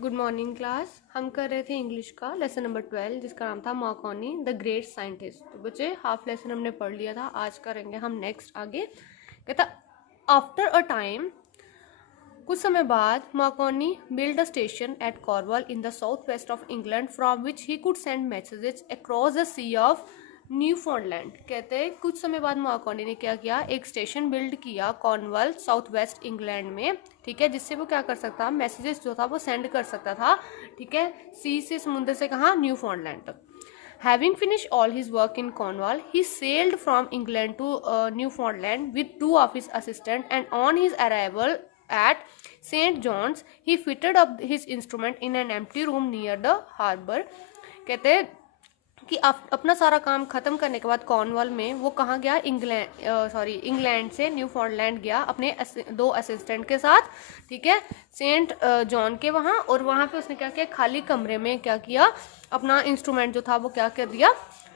Good morning class. हम कर रहे थे इंग्लिश का लेसन नंबर 12 जिसका नाम था मार्कोनी द ग्रेट साइंटिस्ट। तो बच्चे हाफ लेसन हमने पढ़ लिया था, आज करेंगे हम नेक्स्ट आगे। कहता आफ्टर अ टाइम, कुछ समय बाद, Marconi build a station at Cornwall in the south west of England from which he could send messages across the sea of Newfoundland. कहते हैं कुछ समय बाद मार्कोनी ने क्या किया, एक स्टेशन बिल्ड किया कॉर्नवॉल साउथ वेस्ट इंग्लैंड में, ठीक है, जिससे वो क्या कर सकता, मैसेजेस जो था वो सेंड कर सकता था, ठीक है, सी से, समुद्र से कहाँ, न्यूफाउंडलैंड तक। Having finished all his work in Cornwall, he sailed from England to Newfoundland with two of his assistants, and on his arrival at St. John's, he fitted up his instrument in an empty room near the harbor. कहते हैं कि अपना सारा काम खत्म करने के बाद कॉर्नवॉल में वो कहाँ गया, इंग्लैंड से न्यूफाउंडलैंड गया अपने दो असिस्टेंट के साथ, ठीक है, सेंट जॉन के वहाँ। और वहाँ पे उसने क्या किया, खाली कमरे में क्या किया, अपना इंस्ट्रूमेंट जो था वो क्या कर दिया,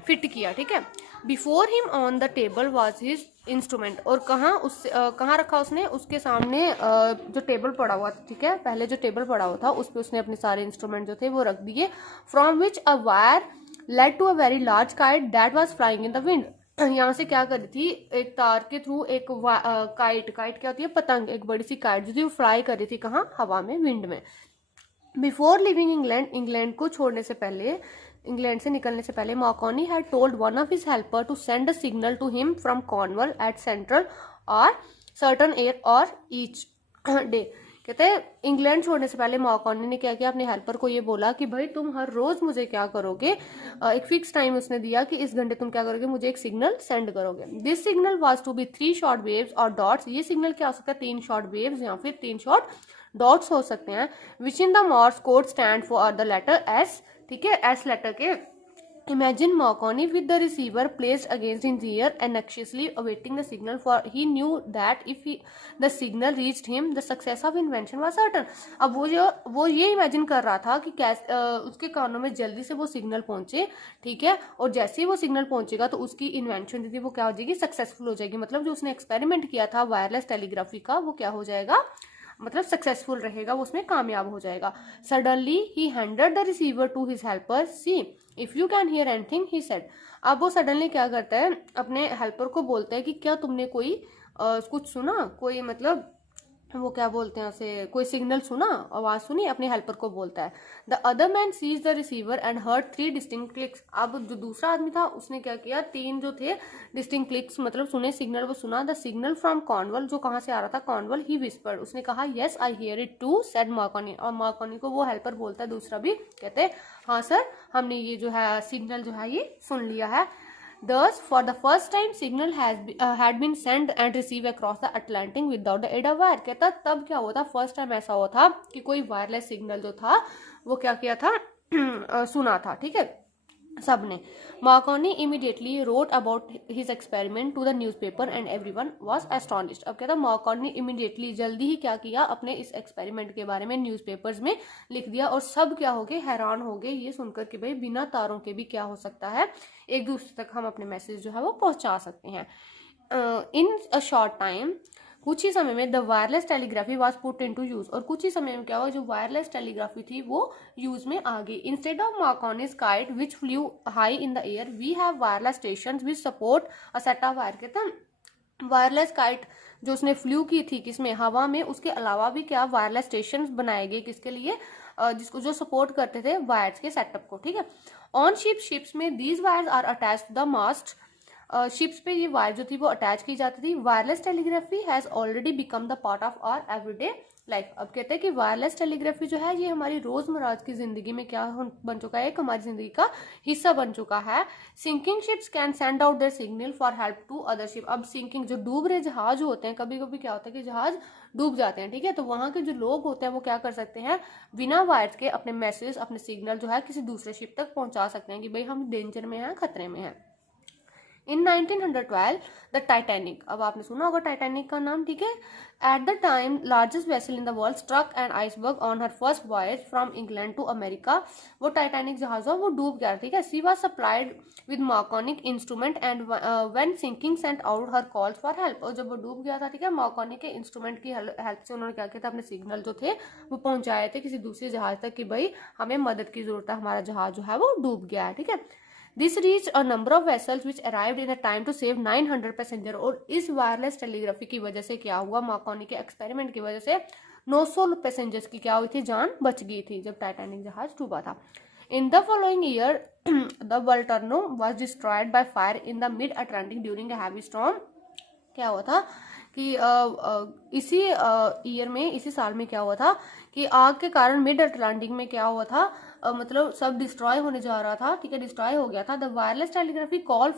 फिट किया, ठीक है। Before him on the table was his instrument, और कहाँ रखा उसने, उसके सामने जो टेबल पड़ा हुआ था, ठीक है, पहले जो टेबल पड़ा हुआ था उस पर उसने अपने सारे इंस्ट्रूमेंट जो थे वो रख दिए। From which a wire led to a very large kite that was flying in the wind. यहाँ से क्या करी थी, एक तार के थ्रू एक काइट क्या होती है, पतंग, एक बड़ी सी काइट जो थी वो फ्लाई कर रही थी, कहाँ, हवा में, विंड में। बिफोर लिविंग इंग्लैंड को छोड़ने से पहले, इंग्लैंड से निकलने से पहले, Marconi had told one of his helper to send a signal to him from Cornwall at central और सर्टन एयर और ईच डे। कहते हैं इंग्लैंड छोड़ने से पहले मार्कोनी ने क्या किया, अपने हेल्पर को ये बोला कि भाई तुम हर रोज मुझे क्या करोगे, एक फिक्स टाइम उसने दिया कि इस घंटे तुम क्या करोगे, मुझे एक सिग्नल सेंड करोगे। This signal was to be 3 short waves और डॉट्स। ये सिग्नल क्या हो सकता है, 3 शॉर्ट वेव्स या फिर 3 शॉर्ट डॉट्स हो सकते हैं। Which in the Morse code stand for the letter S, ठीक है, एस लेटर के। Imagine Marconi with the receiver placed against his ear and anxiously awaiting the signal, for he knew that if the signal reached him, the success of invention was certain. अब वो ये imagine कर रहा था कि कैसे उसके कानों में जल्दी से वो सिग्नल पहुंचे, ठीक है, और जैसे ही वो सिग्नल पहुंचेगा तो उसकी इन्वेंशन जो थी वो क्या हो जाएगी, सक्सेसफुल हो जाएगी। मतलब जो उसने एक्सपेरिमेंट किया था वायरलेस टेलीग्राफी का, वो क्या हो जाएगा, मतलब सक्सेसफुल रहेगा, वो उसमें कामयाब हो जाएगा। Suddenly he handed the receiver to his helper, see if you can hear anything, he said. अब वो सडनली क्या करता है, अपने हेल्पर को बोलता है कि क्या तुमने कोई कुछ सुना, कोई मतलब वो क्या बोलते हैं उसे, कोई सिग्नल सुना, आवाज सुनी, अपने हेल्पर को बोलता है। The other man seize the receiver and heard 3 distinct clicks. अब जो दूसरा आदमी था उसने क्या किया, 3 जो थे डिस्टिंक्ट क्लिक्स, मतलब सुने सिग्नल, वो सुना। द सिग्नल फ्रॉम कॉर्नवॉल, जो कहाँ से आ रहा था, कॉर्नवॉल। ही विस्पर्ड, उसने कहा yes I hear it too, said Marconi. और मार्कोनी को वो हेल्पर बोलता है, दूसरा भी, कहते हैं हाँ सर, हमने ये जो है सिग्नल जो है ये सुन लिया है। Thus, for the first time, signal had been sent and received across the Atlantic without the aid of wire. कहता तब क्या हुआ था, फर्स्ट टाइम ऐसा हुआ था कि कोई वायरलेस सिग्नल जो था वो क्या किया था, सुना था, ठीक है, सबने। Marconi immediately wrote about his experiment to the newspaper and everyone was astonished. अब कहता मार्कोनी इमीडिएटली, जल्दी ही क्या किया, अपने इस एक्सपेरिमेंट के बारे में न्यूज़पेपर्स में लिख दिया, और सब क्या हो गए, हैरान हो गए ये सुनकर कि भाई बिना तारों के भी क्या हो सकता है, एक दूसरे तक हम अपने मैसेज जो है वो पहुंचा सकते हैं। इन अ शॉर्ट टाइम, कुछ ही समय में, the wireless telegraphy was put into use. और कुछ ही समय में क्या हुआ, जो वायरलेस टेलीग्राफी थी वो यूज में आ गई। Instead of Marconi's kite which flew high in the air, we have wireless stations which support a set of wire. कहता वायरलेस काइट जो उसने फ्लू की थी किसमें, हवा में, उसके अलावा भी क्या वायरलेस स्टेशन बनाए गए, किसके लिए, जिसको जो सपोर्ट करते थे वायर्स के सेटअप को, ठीक है। ऑन शिप्स में these wires are attach to the mast. Ships पे ये वायर जो थी वो अटैच की जाती थी। Wireless telegraphy has already become the part of our everyday life. अब कहते हैं कि वायरलेस टेलीग्राफी जो है ये हमारी रोजमर्रा की जिंदगी में क्या बन चुका है, एक हमारी जिंदगी का हिस्सा बन चुका है। Sinking ships can send out their signal for help to other ship. अब सिंकिंग, जो डूब रहे जहाज होते हैं, कभी कभी क्या होता है कि जहाज डूब जाते हैं, ठीक है, तो वहां के जो लोग होते हैं वो क्या कर सकते हैं, बिना वायर्स के अपने मैसेज, अपने सिग्नल जो है किसी दूसरे शिप तक पहुंचा सकते हैं कि भाई हम डेंजर में हैं, खतरे में हैं। इन 1912 द टाइटैनिक, अब आपने सुना होगा टाइटैनिक का नाम, ठीक है, at the time largest vessel in the world struck and iceberg on her first voyage from England to America. वो टाइटैनिक जहाज वो डूब गया, ठीक है। She was supplied with Marconi instrument and when sinking sent out her calls for help. और जब वो डूब गया था, ठीक है, मार्कोनिक के इंस्ट्रूमेंट की हेल्प से उन्होंने क्या किया था, अपने सिग्नल जो थे वो पहुंचाए थे किसी दूसरे जहाज तक कि भाई हमें मदद की जरूरत है, हमारा जहाज जो है वो डूब गया है, ठीक है। This reach a number of vessels which arrived in a time to save 900 passenger. और इस वायरलेस टेलीग्राफी की वजह से क्या हुआ, मार्कोनी के एक्सपेरिमेंट की वजह से 900 पैसेंजर्स की क्या हुई थी, जान बच गई थी जब टाइटैनिक जहाज डूबा था। In the following year the Volturno was destroyed by fire in the mid Atlantic during a heavy storm. क्या हुआ था कि इसी ईयर में, इसी साल में क्या हुआ था कि आग के कारण मिड अटलांटिक में क्या हुआ था, मतलब सब डिस्ट्रॉय होने जा रहा था, ठीक है, डिस्ट्रॉय हो गया था। The wireless telegraphy call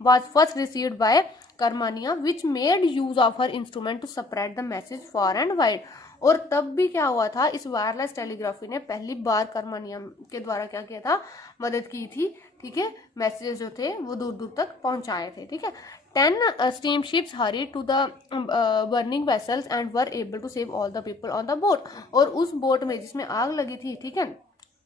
was first received by Carmania which made use of her instrument to spread the message far and wide. और तब भी क्या हुआ था, इस वायरलेस टेलीग्राफी ने पहली बार कर्मानिया के द्वारा क्या किया था, मदद की थी, ठीक है, मैसेजेस जो थे वो दूर दूर तक पहुंचाए थे, ठीक है। 10 steamships hurried to the burning vessels and were able to save all the people on the boat। और उस बोट में जिसमें आग लगी थी, ठीक है,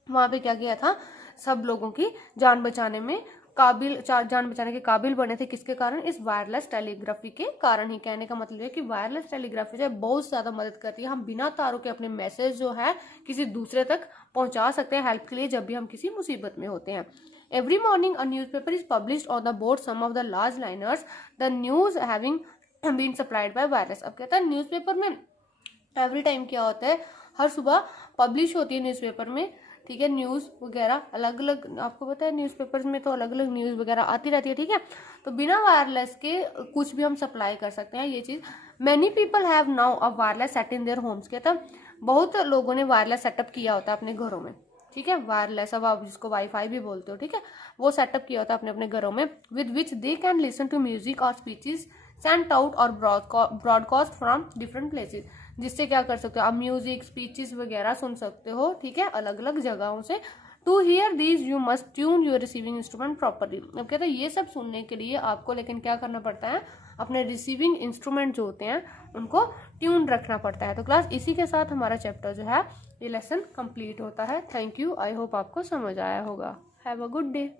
वहां पे क्या किया था, सब लोगों की जान बचाने में जान बचाने के काबिल बने थे, किसके कारण, इस वायरलेस टेलीग्राफी के कारण ही। कहने का मतलब है कि वायरलेस टेलीग्राफी जो है बहुत ज्यादा मदद करती है, हम बिना तारों के अपने मैसेज जो है किसी दूसरे तक पहुंचा सकते हैं हेल्प के लिए, जब भी हम किसी मुसीबत में होते हैं। Every morning a newspaper is published on the board some of the large liners, the news having been supplied by wireless। अब कहता है न्यूज़पेपर में एवरी टाइम क्या होता है, हर सुबह पब्लिश होती है न्यूज़पेपर में, ठीक है, न्यूज़ वगैरह अलग अलग, आपको पता है न्यूज़पेपर्स में तो अलग अलग न्यूज़ वगैरह आती रहती है, ठीक है। तो बिना वायरलेस के कुछ भी हम सप्लाई कर सकते हैं, ये चीज़। Many people have now a wireless set in their homes. कहता है बहुत लोगों ने वायरलेस सेटअप किया होता है अपने घरों में, ठीक है, वायरलेस, अब आप जिसको वाईफाई भी बोलते हो, ठीक है, वो सेटअप किया होता है अपने अपने घरों में, with which they can listen to music और स्पीचेस सेंट आउट और ब्रॉडकास्ट फ्रॉम डिफरेंट प्लेसेस। जिससे क्या कर सकते हो आप, म्यूजिक स्पीचेस वगैरह सुन सकते हो, ठीक है, अलग अलग जगहों से। To hear these you must tune your receiving instrument properly. अब कहते हैं ये सब सुनने के लिए आपको लेकिन क्या करना पड़ता है, अपने रिसीविंग इंस्ट्रूमेंट जो होते हैं उनको ट्यून रखना पड़ता है। तो क्लास इसी के साथ हमारा चैप्टर जो है ये लेसन कंप्लीट होता है। थैंक यू, आई होप आपको समझ आया होगा। Have a good day.